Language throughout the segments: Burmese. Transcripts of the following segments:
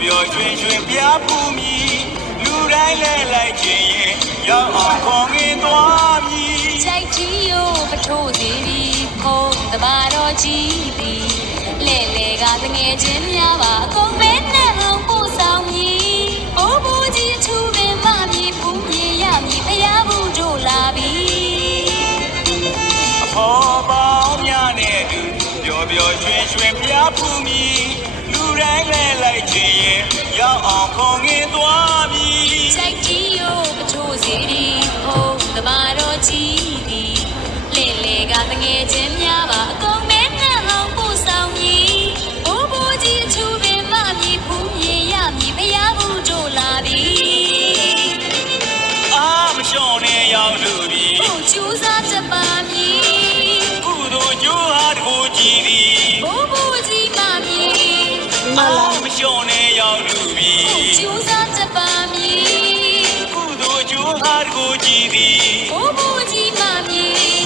ပျော်ရွှင်ရွှင်ပြပူမီလူတိုင်းလဲလိုက်ခြင်းရင်ရောက်အောင်ခေါ်ငင်သွားမည်ကြိုက်ကြီးကိုပထိုးစီပြီးဖုံးတပါတော်ကြီးသည်လဲလဲကတငယ်ချင်းများပါအကုန်ပဲနဲ့အောင်ပို့ဆောင်မည်ဘိုးဘိုးကြီးအထူးပင်မမည်ဖူးမြင်ရမည်ဖျားဘူးတို့လာပြီအဖော်ပေါင်းများနဲ့တူပျော်ပျော်ရွှင်ရွှင်ပြပူမီလူတိုင်းလဲလိုက်ခြင်းရင်ရောက်အောင်ခေါ်ငင်သွားမည်ကြိုက်ကြီးကိုပထိုးစီပြီးဖုံးတပါတော်ကြီးသည်လဲလဲကတငယ်ချင်းများပါအကုန်ပဲနဲ့အောင်ပို့ဆောင်မည်ဘိုးဘိုးကြီးအထူးပင်မမည်ဖူးမြင်ရမည်ဖျားဘူးတို့လာပြီမလျှော့နဲ့ရောက်လူပြီကိုကျူးစားတပါမည်ကုသိုလ်ကျိုးဟာတကိုကြည်သည်ဘိုးဘိုးကြီးမမည်မလျှော့နဲ့ရောက်လူပြီကိုကျူးစားတပါမည်ကုသိုလ်ကျိုးဟာတကိုကြည်သည်ဘိုးဘိုးကြီးမမည်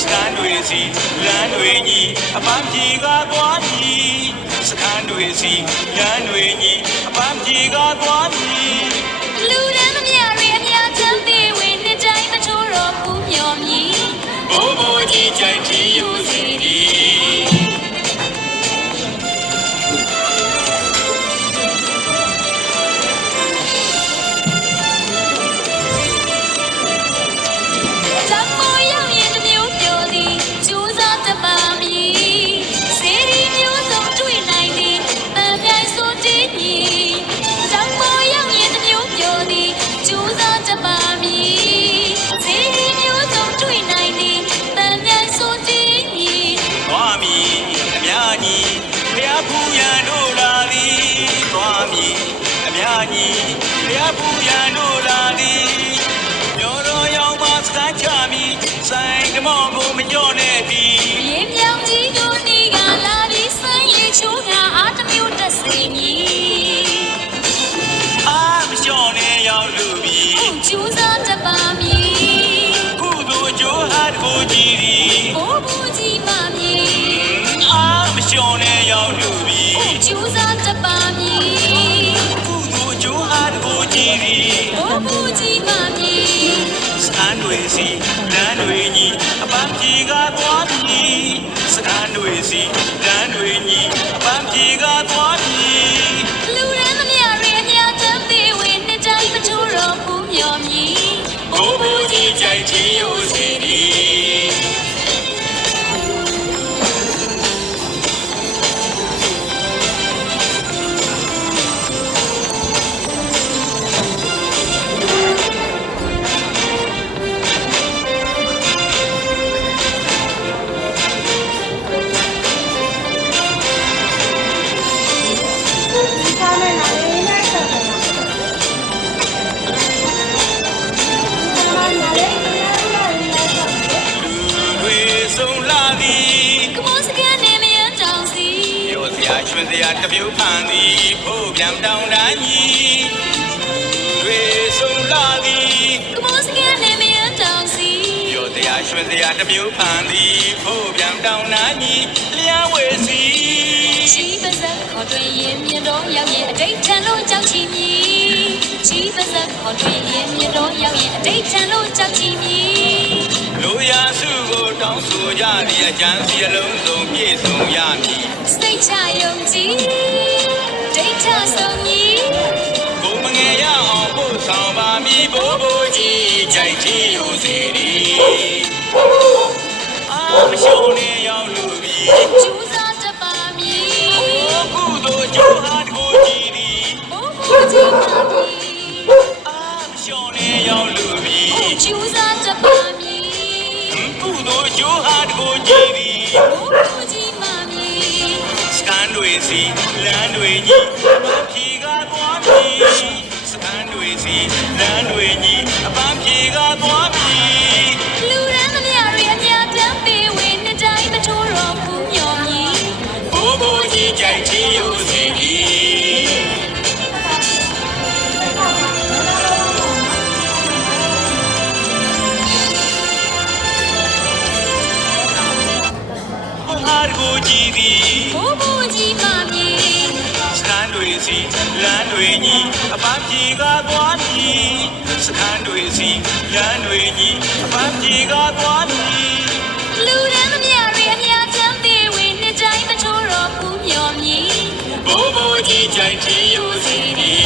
စကန်းတွေစီလမ်းတွေညီအပန်းပြေကသွားမည်စကန်းတွေစီလမ်းတွေညီအပန်းပြေကသွားမည်လူတန်းမမြရီအများချမ်းသေးဝင်နှစ်တိုင်းမထိုးတော့ဘူးမျော်မြည်ဘိုးဘိုးကြီးကြိုက်ချီယူစီသည်ဘူးရန်တို့လာသည်ရောတော်ရောက်မှစကားချမီဆိုင်ဓမောကိုမလျော့နဲ့သည်ရေမြောင်ကြီးတို့နေကလာပြီးဆိုင်ရချိုးကအားတစ်မျိုးတက်စေမည်မလျှော့နဲ့ရောက်လူပြီကျူးစားတပါမည်ကုသိုလ်ကျိုးဟာတကိုကြည်သည်ဘိုးဘိုးကြီးမမည်မလျှော့နဲ့ရောက်လူပြီကျူးစားတပါမည်ကုသိုလ်ကျိုးဟာတကိုကြည်သည်ဘိုးဘိုးကြီးမမည်စကန်းတွေစီလမ်းတွေညီအပန်းပြေကသွားမည်စကန်းတွေစီလမ်းတွေညီအပန်းပြေကသွားမည်လူရန်မမြရီအများချမ်းသေးဝင်နှစ်တိုင်းမထိုးတော့ဘူးမျော်မြည်ဘိုးဘိုးကြီးကြိုက်ချီယူစီသည်ရွှင်စရာတပြုတ်ဖန်သည်ဖို့ပြန်တောင်းတန်းကြီးတွေဆုံးလာသည်ကမောစကန်နေမရတောင်းစီရောတရားရွှင်စရာတပြုတ်ဖန်သည်ဖို့ပြန်တောင်းတန်းကြီးလျှမ်းဝေစီချီပါစက်ခေါ်တွင်ရင်မြင်တော့ရောက်ရင်အတိတ်ထန်လို့ကြောက်ချီမည်ချီပါစက်ခေါ်တွင်ရင်မြင်တော့ရောက်ရင်အတိတ်ထန်လို့ကြောက်ချီမည်လူရစုကိုတောင်းဆိုကြသည်အကျမ်းစီအလုံးစုံပြည့်စုံရမည်စိတ်ချယုံကြည်ဒိဋ္ဌဆုံးမည်ကိုမငယ်ရအောင်ပို့ဆောင်ပါမည်ဘိုးဘိုးကြီးကြိုက်ချီယူစီသည်မရှုံးနေရောက်လူပြီကျူးစားတပါမည်ကုသိုလ်ကျိုးဟာတကိုကြည်သည်ဘိုးဘိုးကြီးပါမည်မရှုံးနေရောက်လူပြီကျူးစားတပါမည်ကုသိုလ်ကျိုးဟာတကိုကြည်သည်ဘိုးဘိုးကြီးပါမည်စကန်တွေစီလမ်းတွေညီအပန်းပြေကသွားမည်စကန်တွေစီလမ်းတွေညီအပန်းပြေကသွားမည်လူရန်မမြရီအများတမ်းပေးဝင်နှစ်တိုင်းမထိုးတော့ဘူးမျော်မြည်ဘိုးဘိုးကြီးကြိုက်ချီယူစီသည်ကိုကြည်သည်ဘိုးဘိုးကြီးမမည်စကန်တွေစီလမ်း တွေညီအပန်းပြေကသွားမည်စခန်းတွေစီရန်တွေညီအပန်းပြေကသွားမည် လူရန်သမျှတွေအများချမ်းသေးဝင်နှစ်တိုင်းမချိုးတော့ဘူးမျော်မြည် ဘိုးဘိုးကြီးကြိုင်ထင်းယူစီဒီ